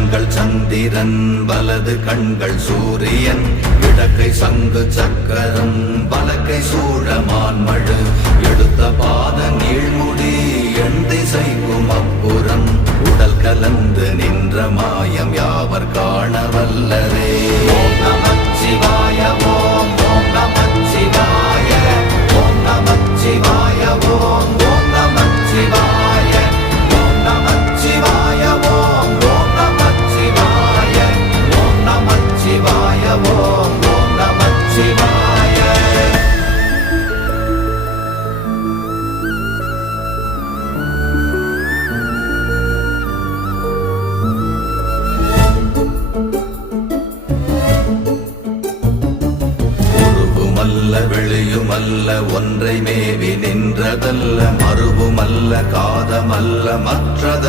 கண்கள் சந்திரன் வலது கண்கள் சூரியன் இடக்கை சங்கு சக்கரம் வலக்கை சூழமான்மழு எடுத்த பாத நீழ்முடி எண் திசைக்கும் அப்புறம் உடல் கலந்து நின்ற மாயம் யாவர் காண வல்லரே. ஓம் நமச்சிவாய ஓம் ஓம் நமச்சிவாய ஓம் நமச்சிவாய ஓம் ஓம் நமச்சிவாய ஓம் நமச்சிவாய ஓம் ஓம் நமச்சிவாய ஓம் நமச்சிவாய ஓம் ஓம் நமச்சிவாய. வெளியுமல்ல ஒன்றை மேவி நின்றதல்ல மறுவுமல்ல காதமல்ல மற்றத